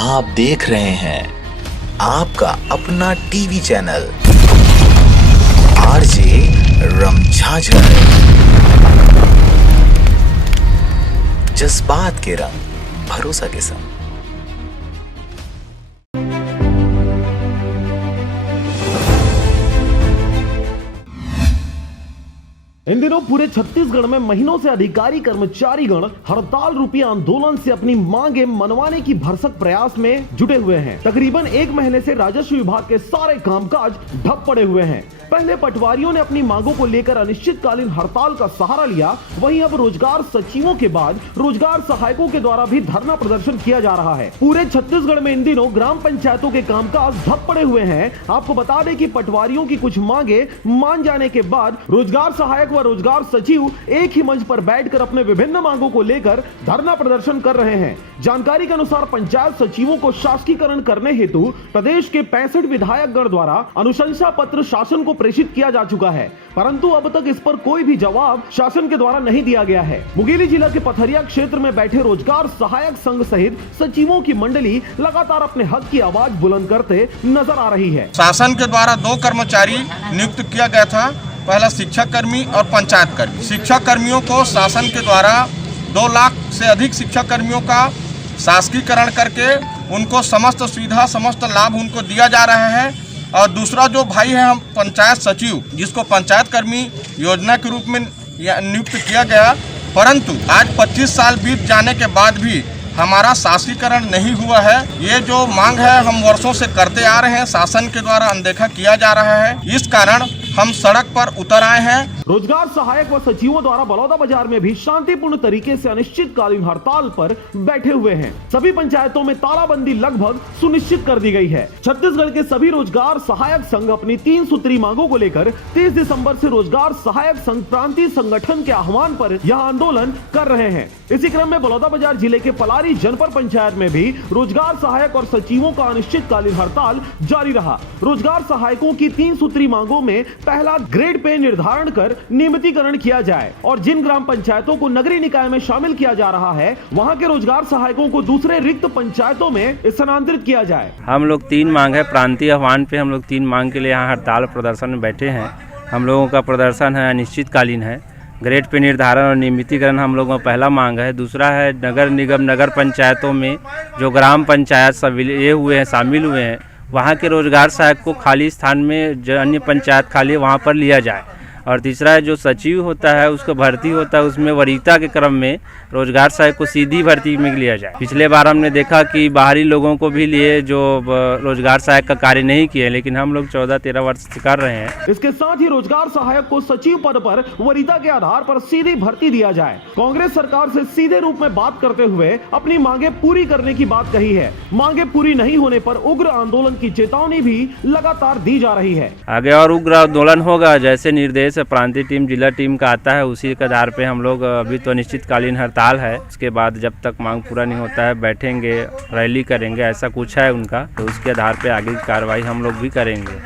आप देख रहे हैं आपका अपना टीवी चैनल आरजे रमझाझर। जज्बात के रंग, भरोसा के संग। इन दिनों पूरे छत्तीसगढ़ में महीनों से अधिकारी कर्मचारीगण हड़ताल रूपी आंदोलन से अपनी मांगे मनवाने की भरसक प्रयास में जुटे हुए हैं। तकरीबन एक महीने से राजस्व विभाग के सारे कामकाज ठप पड़े हुए हैं। पहले पटवारियों ने अपनी मांगों को लेकर अनिश्चितकालीन हड़ताल का सहारा लिया, वहीं अब रोजगार सचिवों के बाद रोजगार सहायकों के द्वारा भी धरना प्रदर्शन किया जा रहा है। पूरे छत्तीसगढ़ में इन दिनों ग्राम पंचायतों के कामकाज ठप पड़े हुए हैं। आपको बता दें कि पटवारियों की कुछ मांगे मान जाने के बाद रोजगार सहायक व रोजगार सचिव एक ही मंच पर बैठकर अपने विभिन्न मांगों को लेकर धरना प्रदर्शन कर रहे हैं। जानकारी के अनुसार पंचायत सचिवों को शासकीकरण करने हेतु प्रदेश के 65 विधायक गण द्वारा अनुशंसा पत्र शासन को प्रेषित किया जा चुका है, परंतु अब तक इस पर कोई भी जवाब शासन के द्वारा नहीं दिया गया है। मुंगेली जिला के पथरिया क्षेत्र में बैठे रोजगार सहायक संघ सहित सचिवों की मंडली लगातार अपने हक की आवाज बुलंद करते नजर आ रही है। शासन के द्वारा 2 कर्मचारी नियुक्त किया गया था, पहला शिक्षक कर्मी और पंचायत कर्मी। शिक्षक कर्मियों को शासन के द्वारा 2 लाख से अधिक शिक्षक कर्मियों का शासकीकरण करके उनको समस्त सुविधा समस्त लाभ उनको दिया जा रहा है। और दूसरा जो भाई है हम पंचायत सचिव, जिसको पंचायत कर्मी योजना के रूप में नियुक्त किया गया, परंतु आज 25 साल बीत जाने के बाद भी हमारा शासकीकरण नहीं हुआ है। ये जो मांग है हम वर्षों से करते आ रहे हैं, शासन के द्वारा अनदेखा किया जा रहा है। इस कारण हम सड़क पर उतर आए हैं। रोजगार सहायक व सचिवों द्वारा बलौदा बाजार में भी शांतिपूर्ण तरीके से अनिश्चितकालीन हड़ताल पर बैठे हुए हैं। सभी पंचायतों में तालाबंदी लगभग सुनिश्चित कर दी गई है। छत्तीसगढ़ के सभी रोजगार सहायक संघ अपनी 3 सूत्री मांगों को लेकर 30 दिसंबर से रोजगार सहायक संघ प्रांतीय संगठन के आह्वान पर यह आंदोलन कर रहे हैं। इसी क्रम में बलौदा बाजार जिले के पलारी जनपद पंचायत में भी रोजगार सहायक और सचिवों का अनिश्चितकालीन हड़ताल जारी रहा। रोजगार सहायकों की 3 सूत्री मांगों में पहला ग्रेड पे निर्धारण कर नियमितीकरण किया जाए और जिन ग्राम पंचायतों को नगरीय निकाय में शामिल किया जा रहा है, वहां के रोजगार सहायकों को दूसरे रिक्त पंचायतों में स्थानांतरित किया जाए। हम लोग 3 मांग है, प्रांतीय आह्वान पे हम लोग 3 मांग के लिए यहाँ हड़ताल प्रदर्शन में बैठे हैं। हम लोगों का प्रदर्शन है अनिश्चितकालीन है। ग्रेड पे निर्धारण और नियमितीकरण हम लोगों का पहला मांग है। दूसरा है नगर निगम नगर पंचायतों में जो ग्राम पंचायत शामिल हुए हैं, वहाँ के रोजगार सहायक को खाली स्थान में जो अन्य पंचायत खाली है वहाँ पर लिया जाए। और तीसरा है जो सचिव होता है उसको भर्ती होता है, उसमें वरीयता के क्रम में रोजगार सहायक को सीधी भर्ती में लिया जाए। पिछले बार हमने देखा कि बाहरी लोगों को भी लिए जो रोजगार सहायक का कार्य नहीं किए, लेकिन हम लोग 14-13 वर्ष से कर रहे हैं। इसके साथ ही रोजगार सहायक को सचिव पद पर वरीयता के आधार पर सीधी भर्ती दिया जाए। कांग्रेस सरकार से सीधे रूप में बात करते हुए अपनी मांगे पूरी करने की बात कही है। मांगे पूरी नहीं होने पर उग्र आंदोलन की चेतावनी भी लगातार दी जा रही है। आगे और उग्र आंदोलन होगा, जैसे निर्देश प्रांतीय टीम जिला टीम का आता है उसी के आधार पे हम लोग अभी तो अनिश्चितकालीन हड़ताल है। उसके बाद जब तक मांग पूरा नहीं होता है बैठेंगे, रैली करेंगे, ऐसा कुछ है उनका, तो उसके आधार पे आगे की कार्रवाई हम लोग भी करेंगे।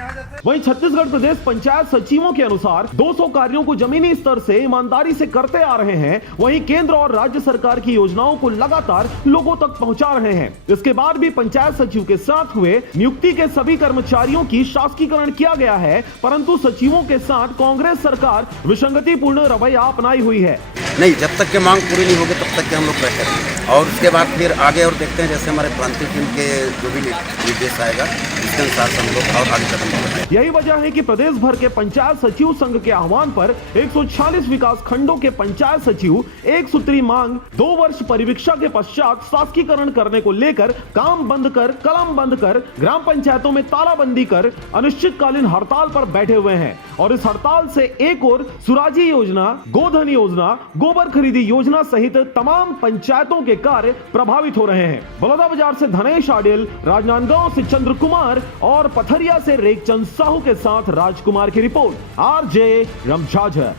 वहीं छत्तीसगढ़ प्रदेश पंचायत सचिवों के अनुसार 200 कार्यों को जमीनी स्तर से ईमानदारी से करते आ रहे हैं। वहीं केंद्र और राज्य सरकार की योजनाओं को लगातार लोगों तक पहुंचा रहे हैं। इसके बाद भी पंचायत सचिव के साथ हुए नियुक्ति के सभी कर्मचारियों की शासकीकरण किया गया है, परंतु सचिवों के साथ कांग्रेस सरकार विसंगतिपूर्ण रवैया अपनाई हुई है। नहीं, जब तक के मांग पूरी नहीं होगी तब तक के हम लोग बैठे रहेंगे और उसके बाद फिर आगे और देखते हैं, जैसे हमारे प्रांतीय टीम के जो भी निर्देश आएगा इसके अनुसार हम लोग और आगे कदम बढ़ाएंगे। यही वजह है कि प्रदेश भर के पंचायत सचिव संघ के आह्वान पर 146 विकास खंडों के पंचायत सचिव एक सूत्री मांग 2 वर्ष परिवीक्षा के पश्चात शासकीकरण करने को लेकर काम बंद कर कलम बंद कर ग्राम पंचायतों में तालाबंदी कर अनिश्चितकालीन हड़ताल पर बैठे हुए हैं। और इस हड़ताल से एक और सुराजी योजना, गोधन योजना, गोबर खरीदी योजना सहित तमाम पंचायतों के कार्य प्रभावित हो रहे हैं। बलौदा बाजार से धनेश आडेल, राजनांदगांव से चंद्र कुमार और पथरिया से रेखचंद साहू के साथ राजकुमार की रिपोर्ट, आरजे रमझाझर।